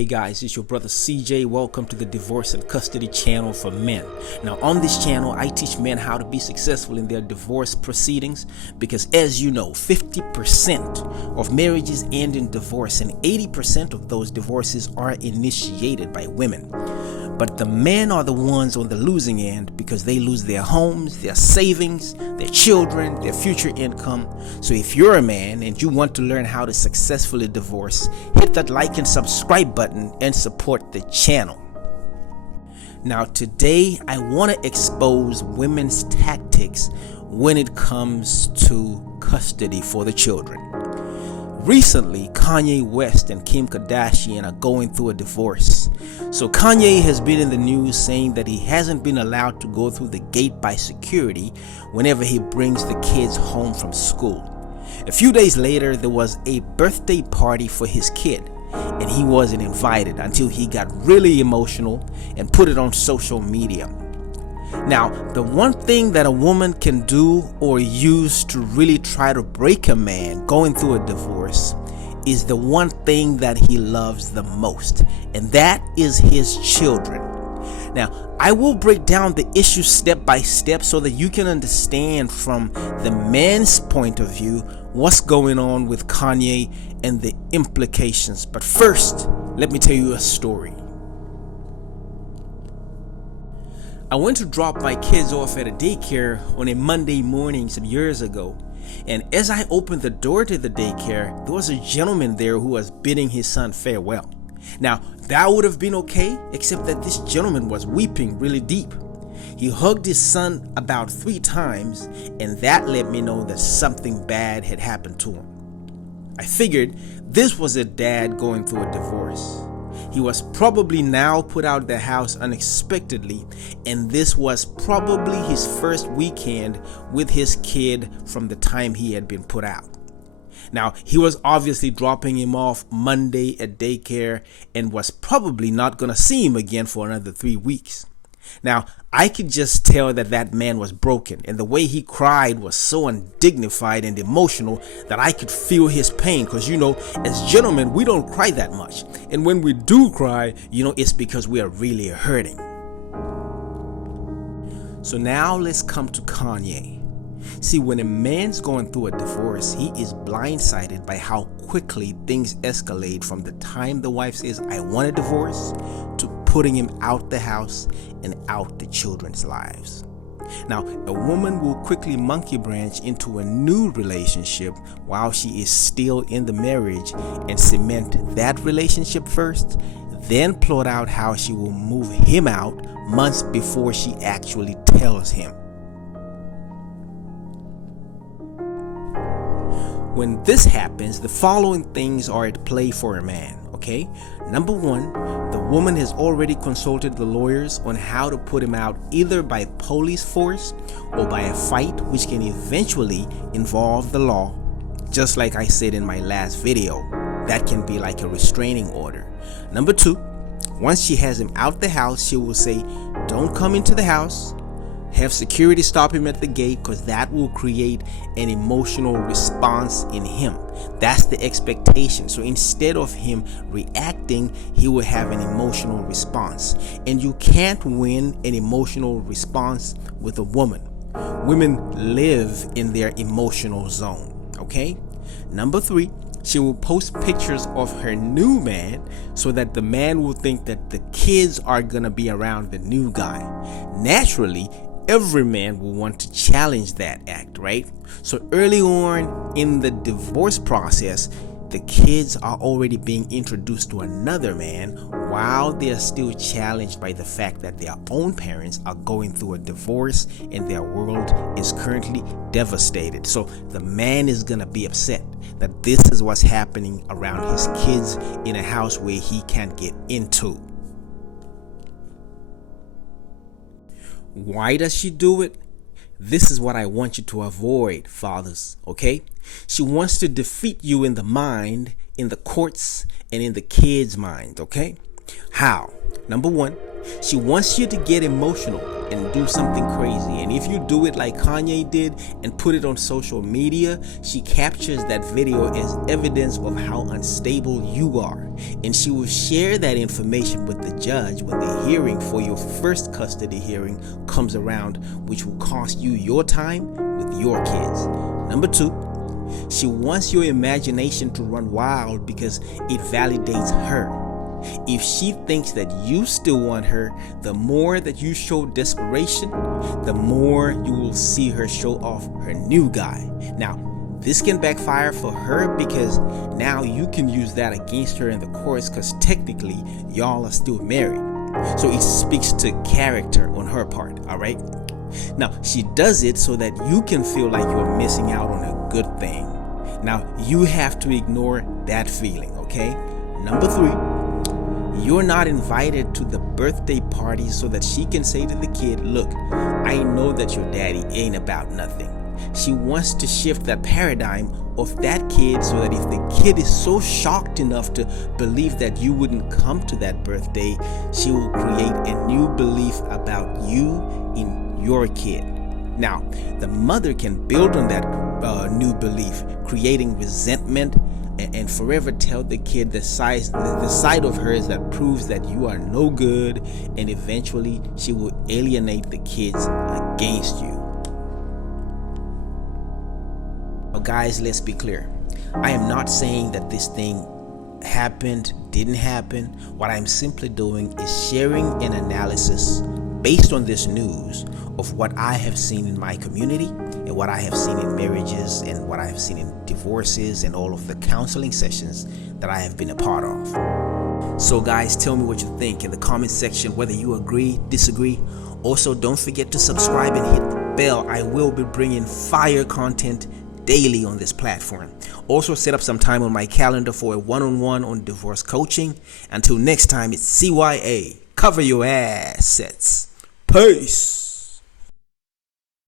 Hey guys, it's your brother CJ. Welcome to the Divorce and Custody channel for men. Now on this channel, I teach men how to be successful in their divorce proceedings because, as you know, 50% of marriages end in divorce and 80% of those divorces are initiated by women. But the men are the ones on the losing end because they lose their homes, their savings, their children, their future income. So if you're a man and you want to learn how to successfully divorce, hit that like and subscribe button and support the channel. Now today I want to expose women's tactics when it comes to custody for the children. Recently, Kanye West and Kim Kardashian are going through a divorce. So Kanye has been in the news saying that he hasn't been allowed to go through the gate by security whenever he brings the kids home from school. A few days later, there was a birthday party for his kid, and he wasn't invited until he got really emotional and put it on social media. Now, the one thing that a woman can do or use to really try to break a man going through a divorce is the one thing that he loves the most, and that is his children. Now, I will break down the issue step by step so that you can understand from the man's point of view what's going on with Kanye and the implications. But first, let me tell you a story. I went to drop my kids off at a daycare on a Monday morning some years ago, and as I opened the door to the daycare, there was a gentleman there who was bidding his son farewell. Now, that would have been okay, except that this gentleman was weeping really deep. He hugged his son about 3 times, and that let me know that something bad had happened to him. I figured this was a dad going through a divorce. He was probably now put out of the house unexpectedly, and this was probably his first weekend with his kid from the time he had been put out. Now, he was obviously dropping him off Monday at daycare and was probably not going to see him again for another 3 weeks. Now, I could just tell that that man was broken, and the way he cried was so undignified and emotional that I could feel his pain because, as gentlemen, we don't cry that much. And when we do cry, it's because we are really hurting. So now let's come to Kanye. See, when a man's going through a divorce, he is blindsided by how quickly things escalate from the time the wife says, "I want a divorce," to putting him out the house and out the children's lives. Now, a woman will quickly monkey branch into a new relationship while she is still in the marriage and cement that relationship first, then plot out how she will move him out months before she actually tells him. When this happens, the following things are at play for a man, okay? Number 1, the woman has already consulted the lawyers on how to put him out either by police force or by a fight, which can eventually involve the law. Just like I said in my last video, that can be like a restraining order. Number 2, once she has him out the house, she will say, "Don't come into the house." Have security stop him at the gate because that will create an emotional response in him. That's the expectation. So instead of him reacting, he will have an emotional response. And you can't win an emotional response with a woman. Women live in their emotional zone, okay? Number 3, she will post pictures of her new man so that the man will think that the kids are gonna be around the new guy. Naturally, every man will want to challenge that act, right? So early on in the divorce process, the kids are already being introduced to another man while they are still challenged by the fact that their own parents are going through a divorce and their world is currently devastated. So the man is gonna be upset that this is what's happening around his kids in a house where he can't get into. Why does she do it? This is what I want you to avoid, fathers, okay? She wants to defeat you in the mind, in the courts, and in the kids' mind, okay? How? Number 1, she wants you to get emotional and do something crazy. And if you do it like Kanye did and put it on social media, she captures that video as evidence of how unstable you are. And she will share that information with the judge when the hearing for your first custody hearing comes around, which will cost you your time with your kids. Number 2, she wants your imagination to run wild because it validates her. If she thinks that you still want her, the more that you show desperation, the more you will see her show off her new guy. Now, this can backfire for her because now you can use that against her in the courts because technically y'all are still married. So it speaks to character on her part, all right? Now, she does it so that you can feel like you're missing out on a good thing. Now, you have to ignore that feeling, okay? Number 3, you're not invited to the birthday party so that she can say to the kid, look, I know that your daddy ain't about nothing. She wants to shift that paradigm of that kid so that if the kid is so shocked enough to believe that you wouldn't come to that birthday, she will create a new belief about you in your kid. Now, the mother can build on that new belief, creating resentment and forever tell the kid the side of hers that proves that you are no good, and eventually she will alienate the kids against you. Now, guys, let's be clear. I am not saying that this thing happened, didn't happen. What I'm simply doing is sharing an analysis based on this news of what I have seen in my community and what I have seen in marriages and what I have seen in divorces and all of the counseling sessions that I have been a part of. So guys, tell me what you think in the comment section, whether you agree, disagree. Also, don't forget to subscribe and hit the bell. I will be bringing fire content daily on this platform. Also, set up some time on my calendar for a one-on-one on divorce coaching. Until next time, it's CYA. Cover your assets. Peace.